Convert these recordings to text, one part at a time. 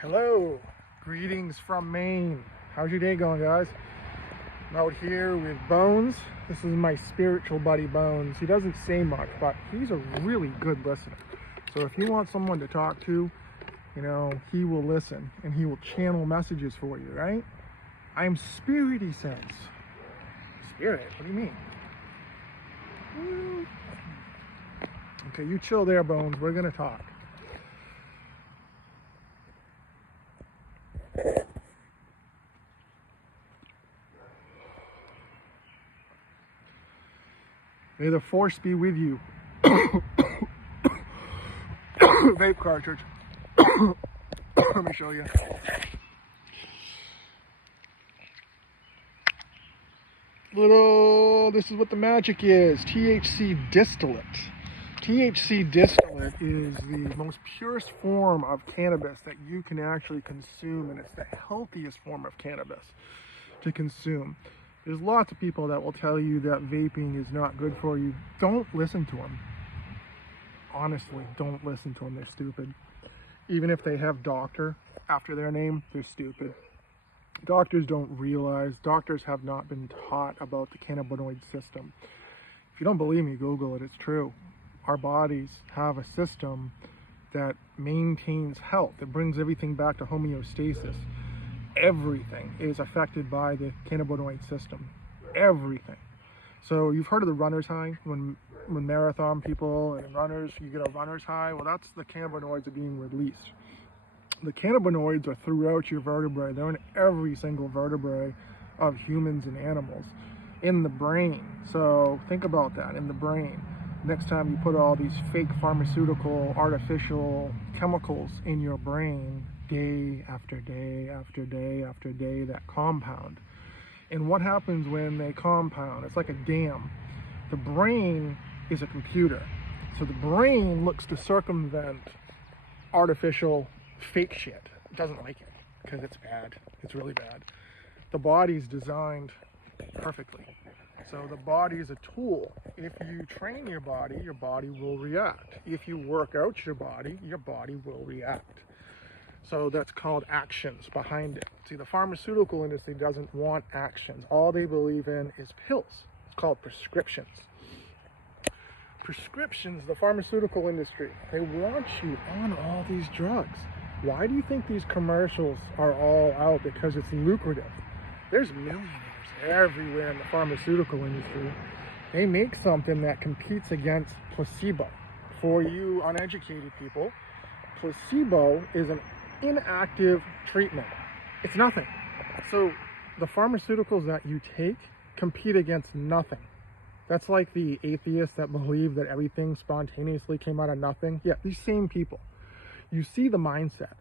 Hello, greetings from Maine. How's your day going, guys? I'm out here with Bones. This is my spiritual buddy, Bones. He doesn't say much, but he's a really good listener. So if you want someone to talk to, he will listen and he will channel messages for you, right? I'm spirit, he says. Spirit? What do you mean? Okay, you chill there, Bones. We're gonna talk. May the force be with you. Vape cartridge. Let me show you. This is what the magic is. THC distillate. THC distillate is the most purest form of cannabis that you can actually consume, and it's the healthiest form of cannabis to consume. There's lots of people that will tell you that vaping is not good for you. Don't listen to them. Honestly, don't listen to them. They're stupid. Even if they have doctor after their name, they're stupid. Doctors don't realize, doctors have not been taught about the cannabinoid system. If you don't believe me, Google it. It's true. Our bodies have a system that maintains health. It brings everything back to homeostasis. Everything is affected by the cannabinoid system. Everything. So you've heard of the runner's high? When marathon people and runners, you get a runner's high. Well, that's the cannabinoids are being released. The cannabinoids are throughout your vertebrae. They're in every single vertebrae of humans and animals. In the brain. So think about that, in the brain. Next time you put all these fake pharmaceutical, artificial chemicals in your brain, day after day after day after day, that compound. And what happens when they compound? It's like a dam. The brain is a computer. So the brain looks to circumvent artificial fake shit. It doesn't like it because it's bad. It's really bad. The body's designed perfectly. So the body is a tool. If you train your body will react. If you work out your body will react. So that's called actions behind it. See, the pharmaceutical industry doesn't want actions. All they believe in is pills. It's called prescriptions. Prescriptions, the pharmaceutical industry, they want you on all these drugs. Why do you think these commercials are all out? Because it's lucrative. There's millionaires everywhere in the pharmaceutical industry. They make something that competes against placebo. For you uneducated people, placebo is an inactive treatment. It's nothing. So the pharmaceuticals that you take compete against nothing. That's like the atheists that believe that everything spontaneously came out of nothing. Yeah, these same people. You see the mindset.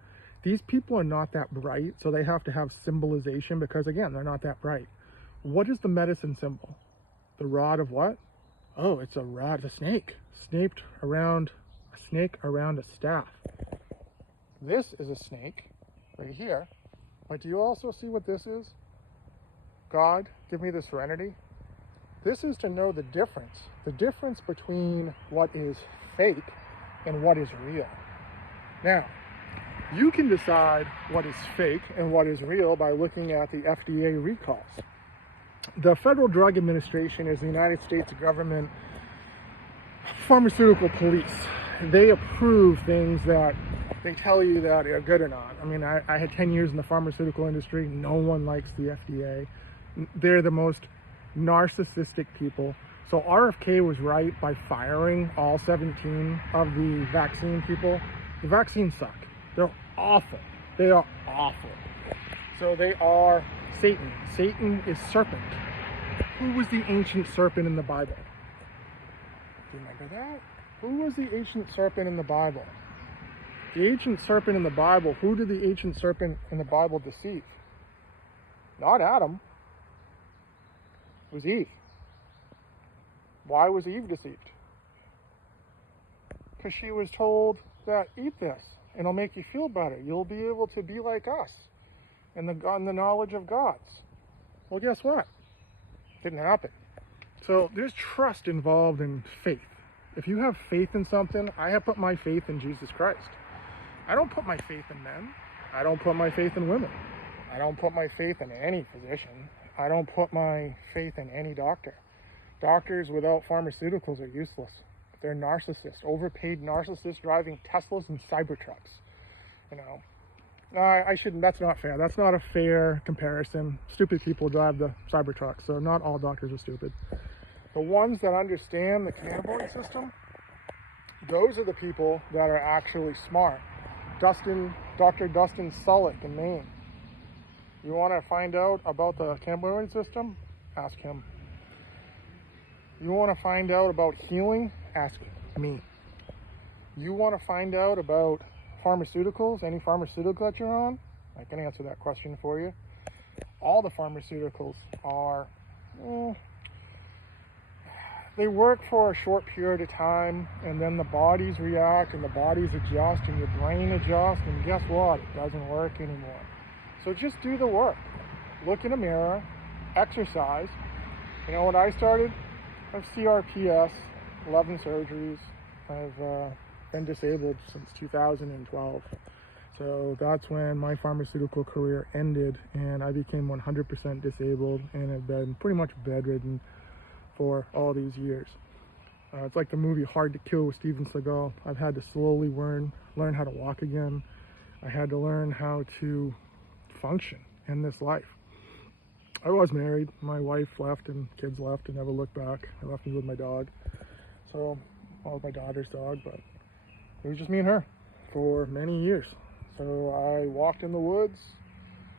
These people are not that bright, so they have to have symbolization because, again, they're not that bright. What is the medicine symbol? The rod of what? Oh, it's a rod, it's a snake. A snake around a staff. This is a snake right here. But do you also see what this is? God, give me the serenity. This is to know the difference between what is fake and what is real. Now, you can decide what is fake and what is real by looking at the FDA recalls. The Federal Drug Administration is the United States government pharmaceutical police. They approve things that they tell you that are good or not. I mean, I had 10 years in the pharmaceutical industry. No one likes the FDA. They're the most narcissistic people. So RFK was right by firing all 17 of the vaccine people. The vaccines suck. They're awful. They are awful. So they are Satan. Satan is serpent. Who was the ancient serpent in the Bible? Do you remember that? Who was the ancient serpent in the Bible? The ancient serpent in the Bible, who did the ancient serpent in the Bible deceive? Not Adam. It was Eve. Why was Eve deceived? Because she was told that eat this and it'll make you feel better. You'll be able to be like us and the knowledge of gods. Well, guess what? Didn't happen. So there's trust involved in faith. If you have faith in something, I have put my faith in Jesus Christ. I don't put my faith in men. I don't put my faith in women. I don't put my faith in any physician. I don't put my faith in any doctor. Doctors without pharmaceuticals are useless. They're narcissists, overpaid narcissists driving Teslas and Cybertrucks. You know, I shouldn't. That's not fair. That's not a fair comparison. Stupid people drive the Cybertrucks, so not all doctors are stupid. The ones that understand the cannabinoid system, those are the people that are actually smart. Dr. Dustin Sullick in Maine. You want to find out about the cannabinoid system? Ask him. You want to find out about healing? Ask me. You want to find out about pharmaceuticals, any pharmaceutical that you're on? I can answer that question for you. All the pharmaceuticals are, they work for a short period of time, and then the bodies react and the bodies adjust and your brain adjusts, and guess what? It doesn't work anymore. So just do the work. Look in a mirror, exercise. You know, when I started, I have CRPS, 11 surgeries. I've been disabled since 2012. So that's when my pharmaceutical career ended and I became 100% disabled and have been pretty much bedridden for all these years. It's like the movie Hard to Kill with Steven Seagal. I've had to slowly learn how to walk again. I had to learn how to function in this life. I was married. My wife left and kids left and never looked back. They left me with my dog. So, well, my daughter's dog, but it was just me and her for many years. So I walked in the woods,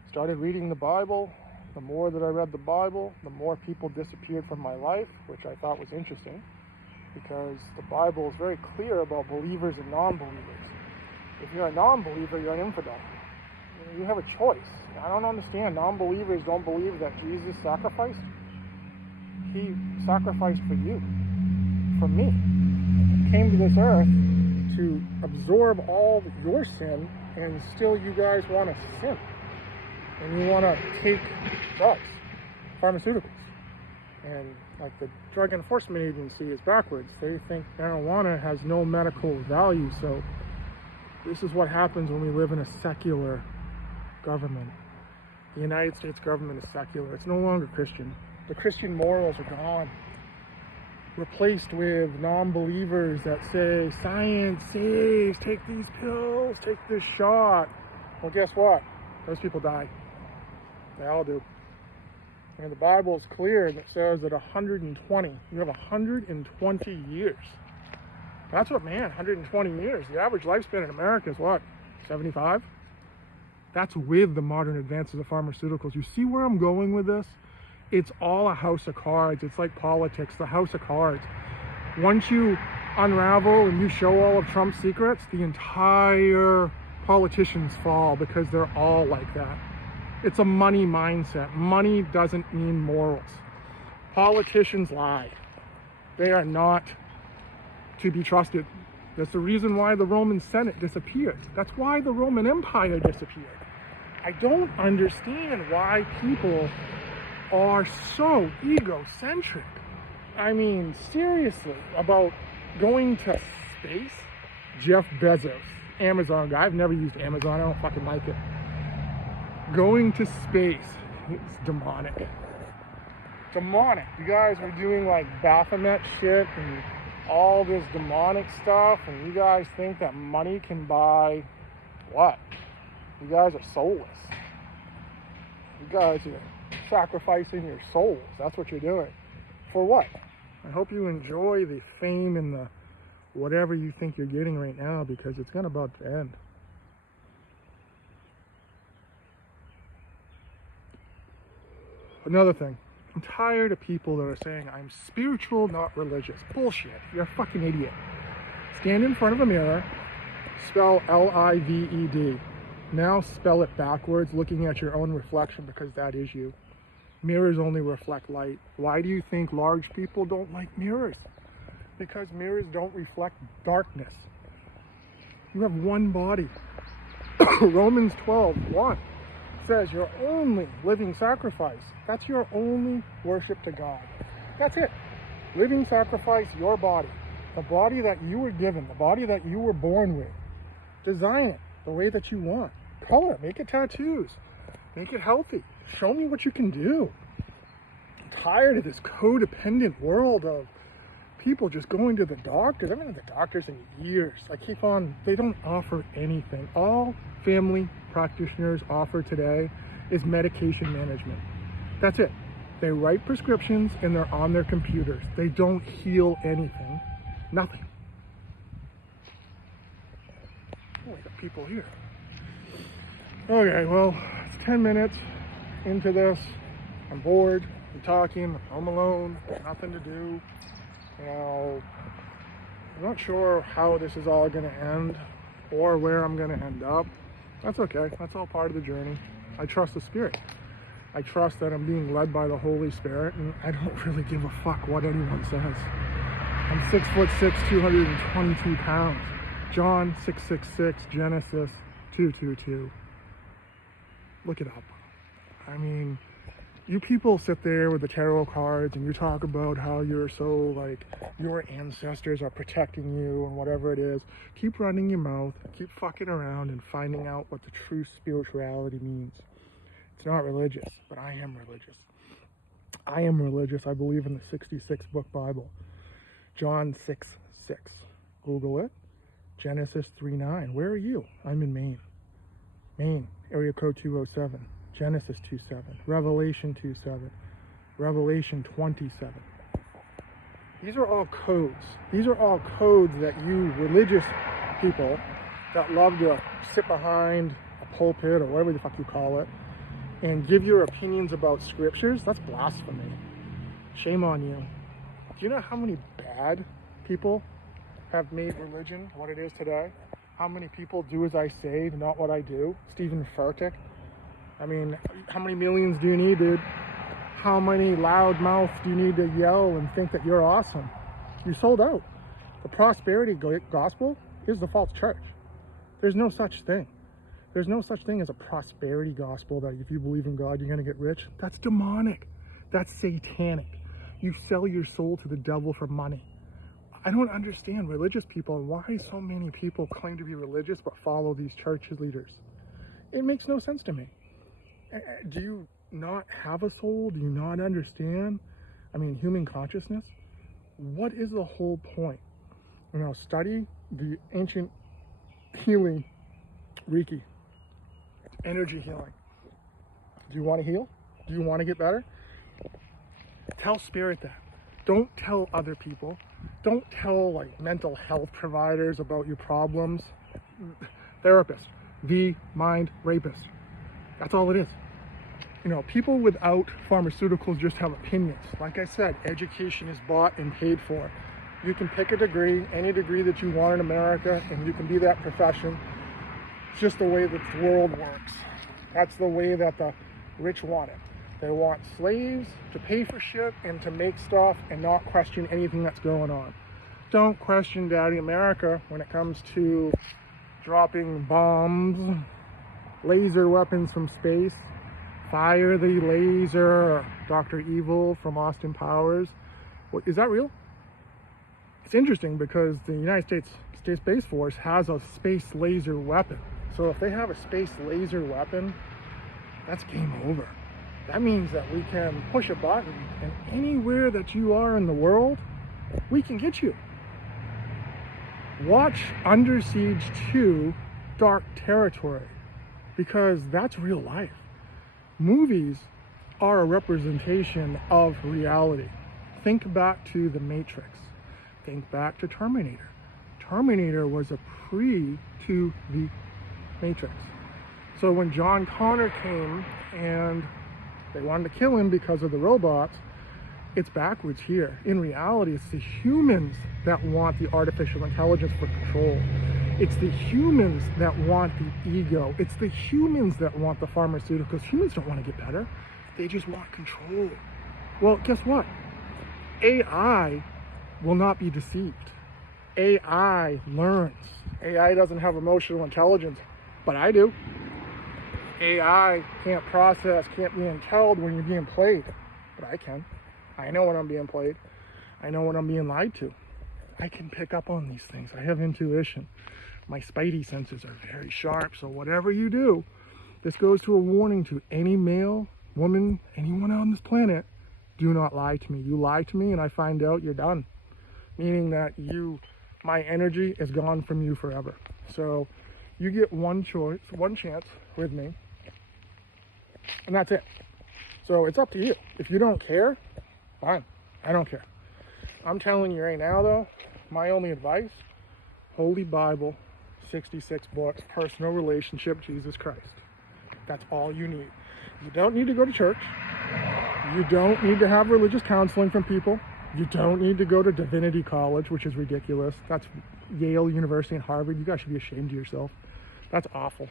started reading the Bible. The more that I read the Bible, the more people disappeared from my life, which I thought was interesting because the Bible is very clear about believers and non-believers. If you're a non-believer, you're an infidel. You have a choice. I don't understand. Non-believers don't believe that Jesus sacrificed. He sacrificed for you, for me. He came to this earth to absorb all your sin, and still you guys want to sin. And you want to take drugs, pharmaceuticals. And like the Drug Enforcement Agency is backwards. They think marijuana has no medical value. So this is what happens when we live in a secular government. The United States government is secular. It's no longer Christian. The Christian morals are gone. Replaced with non-believers that say, science saves, take these pills, take this shot. Well, guess what? Those people die. They all do. And the Bible is clear and it says that 120, you have 120 years. That's what, man, 120 years. The average lifespan in America is what, 75? That's with the modern advances of pharmaceuticals. You see where I'm going with this? It's all a house of cards. It's like politics, the house of cards. Once you unravel and you show all of Trump's secrets, the entire politicians fall because they're all like that. It's a money mindset. Money doesn't mean morals. Politicians lie. They are not to be trusted. That's the reason why the Roman Senate disappeared. That's why the Roman Empire disappeared. I don't understand why people are so egocentric. I mean, seriously, about going to space? Jeff Bezos, Amazon guy. I've never used Amazon. I don't fucking like it. Going to space. It's demonic. Demonic. You guys were doing like Baphomet shit and all this demonic stuff, and you guys think that money can buy what? You guys are soulless. You guys are sacrificing your souls. That's what you're doing. For what? I hope you enjoy the fame and the whatever you think you're getting right now, because it's gonna about to end. Another thing, I'm tired of people that are saying I'm spiritual, not religious. Bullshit. You're a fucking idiot. Stand in front of a mirror, spell L-I-V-E-D. Now spell it backwards, looking at your own reflection, because that is you. Mirrors only reflect light. Why do you think large people don't like mirrors? Because mirrors don't reflect darkness. You have one body. Romans 12:1 says your only living sacrifice. That's your only worship to God. That's it. Living sacrifice, your body. The body that you were given, the body that you were born with. Design it the way that you want. Color, make it tattoos. Make it healthy. Show me what you can do. I'm tired of this codependent world of people just going to the doctors. I haven't been to the doctors in years. They don't offer anything. All family practitioners offer today is medication management. That's it. They write prescriptions and they're on their computers. They don't heal anything. Nothing. Oh, we got people here. Okay, well, it's 10 minutes into this. I'm bored. I'm talking. I'm alone. Nothing to do. I'm not sure how this is all going to end or where I'm going to end up. That's okay. That's all part of the journey. I trust the Spirit. I trust that I'm being led by the Holy Spirit, and I don't really give a fuck what anyone says. I'm 6'6", 222 pounds. John 6:66, Genesis 2:22. Look it up. I mean, you people sit there with the tarot cards and you talk about how you're so, like, your ancestors are protecting you and whatever it is. Keep running your mouth, keep fucking around and finding out what the true spirituality means. It's not religious, but I am religious. I am religious. I believe in the 66 book Bible. John 6:6. Google it. Genesis 3:9. Where are you? I'm in Maine. Maine, area code 207. Genesis 2:7. Revelation 2:7. Revelation 20:7. These are all codes. These are all codes that you religious people that love to sit behind a pulpit or whatever the fuck you call it and give your opinions about scriptures. That's blasphemy. Shame on you. Do you know how many bad people have made religion what it is today? How many people do as I say, not what I do? Stephen Furtick. I mean, how many millions do you need, dude? How many loud mouths do you need to yell and think that you're awesome? You sold out. The prosperity gospel is the false church. There's no such thing. There's no such thing as a prosperity gospel that if you believe in God, you're going to get rich. That's demonic. That's satanic. You sell your soul to the devil for money. I don't understand religious people and why so many people claim to be religious but follow these church leaders. It makes no sense to me. Do you not have a soul? Do you not understand? I mean, human consciousness? What is the whole point? Study the ancient healing Reiki. Energy healing. Do you want to heal? Do you want to get better? Tell Spirit that. Don't tell other people. Don't tell mental health providers about your problems. Therapist. The mind rapist. That's all it is. People without pharmaceuticals just have opinions. Like I said, education is bought and paid for. You can pick a degree, any degree that you want in America, and you can be that profession. It's just the way that the world works. That's the way that the rich want it. They want slaves to pay for shit and to make stuff and not question anything that's going on. Don't question Daddy America when it comes to dropping bombs, laser weapons from space, fire the laser, Dr. Evil from Austin Powers. Is that real? It's interesting because the United States Space Force has a space laser weapon. So if they have a space laser weapon, that's game over. That means that we can push a button and anywhere that you are in the world, we can get you. Watch Under Siege 2 Dark Territory because that's real life. Movies are a representation of reality. Think back to The Matrix. Think back to Terminator. Terminator was a pre to The Matrix. So when John Connor came and they wanted to kill him because of the robots, it's backwards here. In reality, it's the humans that want the artificial intelligence for control. It's the humans that want the ego. It's the humans that want the pharmaceuticals. Humans don't want to get better. They just want control. Well, guess what? AI will not be deceived. AI learns. AI doesn't have emotional intelligence, but I do. AI can't process, can't be intelligent when you're being played, but I can. I know when I'm being played. I know when I'm being lied to. I can pick up on these things. I have intuition. My spidey senses are very sharp. So whatever you do, this goes to a warning to any male, woman, anyone on this planet. Do not lie to me. You lie to me and I find out, you're done. Meaning that my energy is gone from you forever. So you get one chance with me, and that's it. So it's up to you. If you don't care, fine. I don't care. I'm telling you right now though, my only advice, Holy Bible, 66 books, personal relationship, Jesus Christ. That's all you need. You don't need to go to church. You don't need to have religious counseling from people. You don't need to go to divinity college, which is ridiculous. That's Yale University and Harvard. You guys should be ashamed of yourself. That's awful.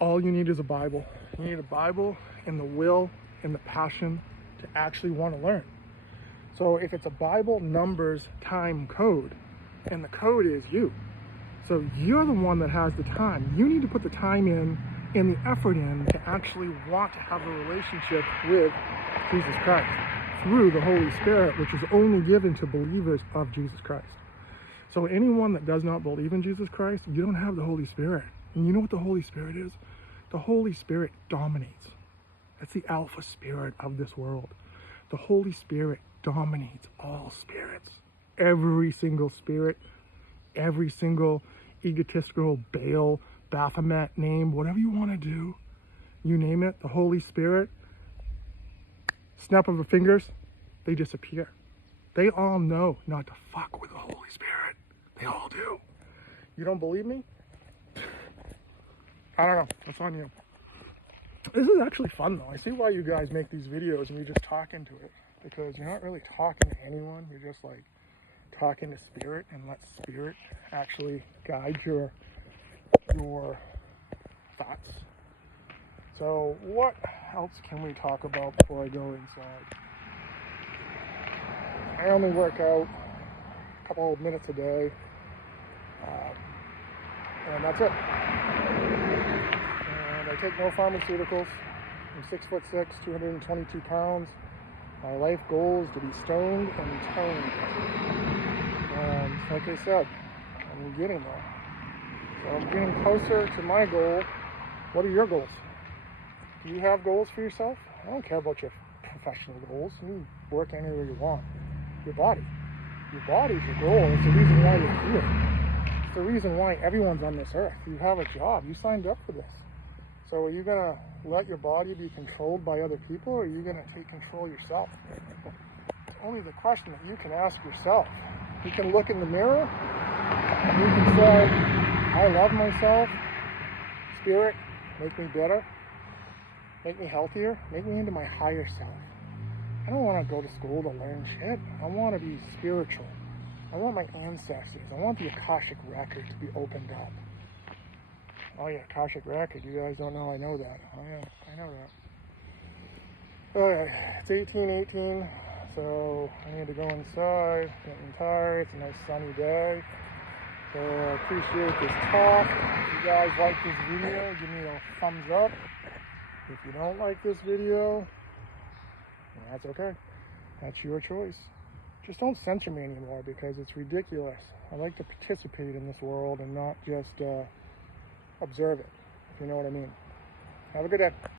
All you need is a Bible. You need a Bible and the will and the passion to actually want to learn. So if it's a Bible, numbers, time, code, and the code is you. So you're the one that has the time. You need to put the time in and the effort in to actually want to have a relationship with Jesus Christ through the Holy Spirit, which is only given to believers of Jesus Christ. So anyone that does not believe in Jesus Christ, you don't have the Holy Spirit. And you know what the Holy Spirit is? The Holy Spirit dominates. That's the alpha spirit of this world. The Holy Spirit dominates all spirits. Every single spirit, every single egotistical Baal, Baphomet name, whatever you want to do, you name it, the Holy Spirit, snap of the fingers, they disappear. They all know not to fuck with the Holy Spirit. They all do. You don't believe me? I don't know. That's on you. This is actually fun though. I see why you guys make these videos and you just talk into it. Because you're not really talking to anyone. You're just like talking to spirit and let spirit actually guide your thoughts. So what else can we talk about before I go inside? I only work out a couple of minutes a day, and that's it. And I take no pharmaceuticals. I'm 6'6", 222 pounds. My life goal is to be stoned and toned. And like I said, I'm getting there. So I'm getting closer to my goal. What are your goals? Do you have goals for yourself? I don't care about your professional goals. You work anywhere you want. Your body. Your body's your goal. It's the reason why you're here. It's the reason why everyone's on this earth. You have a job. You signed up for this. So are you going to let your body be controlled by other people, or are you going to take control yourself? It's only the question that you can ask yourself. You can look in the mirror and you can say, I love myself. Spirit, make me better. Make me healthier. Make me into my higher self. I don't want to go to school to learn shit. I want to be spiritual. I want my ancestors. I want the Akashic record to be opened up. Oh yeah, Akashic record. You guys don't know I know that. Oh yeah, I know that. Oh yeah, it's 18:18, so I need to go inside. Getting tired. It's a nice sunny day. So I appreciate this talk. If you guys like this video, give me a thumbs up. If you don't like this video, that's okay. That's your choice. Just don't censor me anymore because it's ridiculous. I like to participate in this world and not just observe it, if you know what I mean. Have a good day.